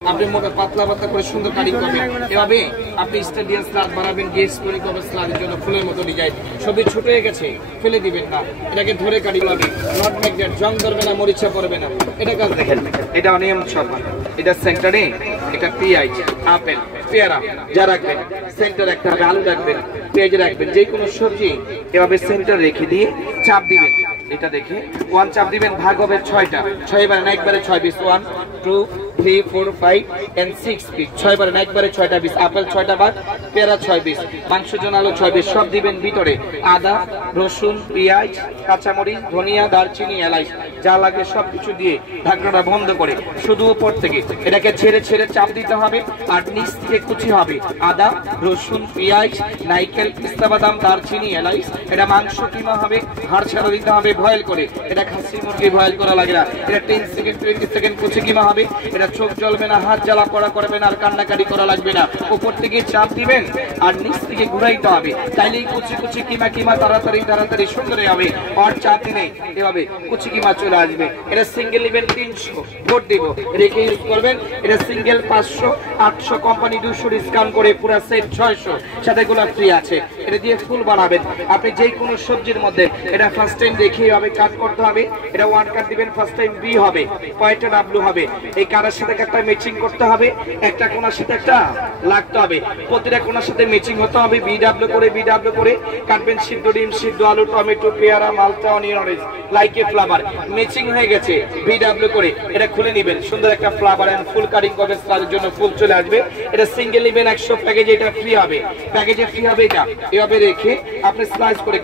আপনি মোটা পাতলা পাতলা করে সুন্দর কাটিং করবেন। এভাবে আপনি স্টেডিয়াম স্লাদ বানাবেন, গেস তৈরি করবেন স্লাদের জন্য ফুলের মতো ডিজাইন। সবই ছোট হয়ে গেছে, ফেলে দিবেন না, এটাকে ধরে কাটিং করবেন। নট ম্যাগনেট, জং ধরবে না, মরিচা পড়বে না। এটা কাজ দেখেন, এটা অনিয়ম ছপা, এটা সেন্টারে, এটা পিআই, আপেল, পেয়ারা যা রাখবেন, সেন্টার একটা হবে, আলু রাখবেন, পেঁয়াজ রাখবেন, যে কোনো সবজি এভাবে সেন্টার রেখে দিয়ে চাপ দিবেন। এটা দেখে ওয়ান চাপ দিবেন, ভাগ হবে 6টা, 6 বার না একবারে 6 পিস, 1 2 3 4 5 and 6 পিস, 6 বার না একবারে 6টা পিস, আপেল 6টা ভাগ, পেয়ারা 6 পিস, মাংস জন আলু 6 পিস, সব দিবেন ভিতরে। আদা, রসুন, পেঁয়াজ, কাঁচামরিচ, ধনিয়া, দারচিনি, এলাচ যা লাগে সবকিছু দিয়ে ঢাকনাটা বন্ধ করে শুধু উপর থেকে এটাকে ছেড়ে ছেড়ে চাপ দিতে হবে। আর নিচ থেকে কুচি হবে আদা, রসুন, পেঁয়াজ, নারকেল, পিস্তা বাদাম, দারচিনি, এলাচ। এটা মাংস কিমা হবে, হাড় ছাড়া দিতে হবে বয়েল করে। এটা খাসি মুরগি বয়েল করা লাগে না। এটা 10 সেকেন্ড 20 সেকেন্ড কুচি কিমা হবে। এটা চোখ জ্বলবে না, হাত জ্বালা পড়া করবে না, আর কান্নাকাটি করা লাগবে না। উপর থেকে চাপ দিবেন আর নিচ থেকে ঘুরাইতে হবে, তাইলেই কুচি কুচি কিমা কিমা তাড়াতাড়ি তাড়াতাড়ি সুন্দর হবে। আর চাপ দিলে এভাবে কুচি কিমা চলে আসবে। এটা সিঙ্গেল নেবেন 300 ভোট দিব, রেখে ইউজ করবেন। এটা সিঙ্গেল 500, 800, কোম্পানি 200 ডিসকাউন্ট করে পুরো সেট 600, সাথে গুলো ফ্রি আছে। এটা দিয়ে ফুল বানাবেন আপনি যে কোনো সবজির মধ্যে। এটা ফার্স্ট টাইম দেখে হবে কাট করতে হবে। এটা ওয়ান কাট দিবেন, ফার্স্ট টাইম বি হবে, কয়টা ডাব্লু হবে, এই কাটার সাথে একটা ম্যাচিং করতে হবে, একটা কোণার সাথে একটা লাগতে হবে, প্রতিটা কোণার সাথে ম্যাচিং হতে হবে। বি ডাব্লু করে কাটবেন। সিদ্ধ ডিম, সিদ্ধ আলু, টমেটো, পেয়ারা, মালটা, অনিয়ন, অরেঞ্জ, লাইকে ফ্লাভার ম্যাচিং হয়ে গেছে বি ডাব্লু করে। এটা খুলে নেবেন, সুন্দর একটা ফ্লাভার এন্ড ফুল কাটিং করবেন, তার জন্য ফুল চলে আসবে। এটা সিঙ্গেল নেবেন 100 প্যাকেজে, এটা ফ্রি হবে, প্যাকেজে ফ্রি হবে। এটা এভাবে রেখে আপনি স্লাইস করে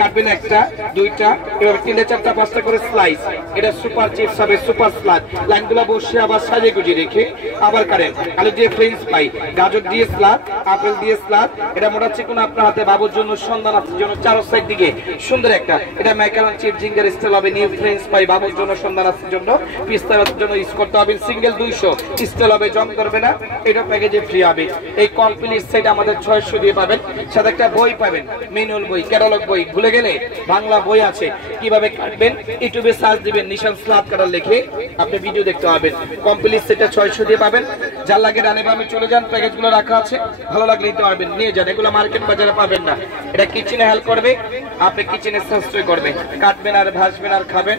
কাটবেন, একটা, দুইটা, এভাবে 3টা 4টা 5টা করে স্লাইস। এটা সুপার চিপস হবে, সুপার স্লাদ। লাইনগুলো বসে আবার সাজে গুজি রেখে আবার কাটেন। আলু দিয়ে ফ্রেঞ্চ ফ্রাই, গাজর দিয়ে স্লাদ, আপেল দিয়ে স্লাদ। এটা মোটা চিকন আপনার হাতে বাবুর জন্য, সন্তান আপনার জন্য, চারো সাইড দিকে সুন্দর একটা। এটা ম্যাকারন চিপ জিঞ্জার স্টাইল হবে, নিউ ফ্রেঞ্চ ফ্রাই বাবুর জন্য, সন্তান আপনার জন্য, পিস্তার জন্য ইউজ করতে হবে। সিঙ্গেল 200 স্টাইল হবে, জং করবে না। এটা প্যাকেজে ফ্রি হবে। এই কমপ্লিট সেট আমাদের 600 দিয়ে পাবেন, সাথে একটা বই পাবেন, ম্যানুয়াল বই, ক্যাটালগ বই। ভুলে গেলে বাংলা বই আছে, কিভাবে কাটবেন ইউটিউবে সার্চ দিবেন, নিশান স্লাদ কাটার লিখে আপনি ভিডিও দেখতে পাবেন। কমপ্লিট সেটটা 600 দিয়ে পাবেন। যার লাগে ডানে বামে চলে যান, প্যাকেজগুলো রাখা আছে, ভালো লাগলে নিতে পারবেন, নিয়ে যান। এগুলো মার্কেট বাজারে পাবেন না। এটা কিচেনে হেল্প করবে, আপনি কিচেনে সাশ্রয় করবে, কাটবেন আর ভাজবেন আর খাবেন,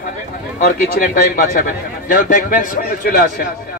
আর কিচেনের টাইম বাঁচাবেন। যারা দেখবেন সামনে চলে আসেন।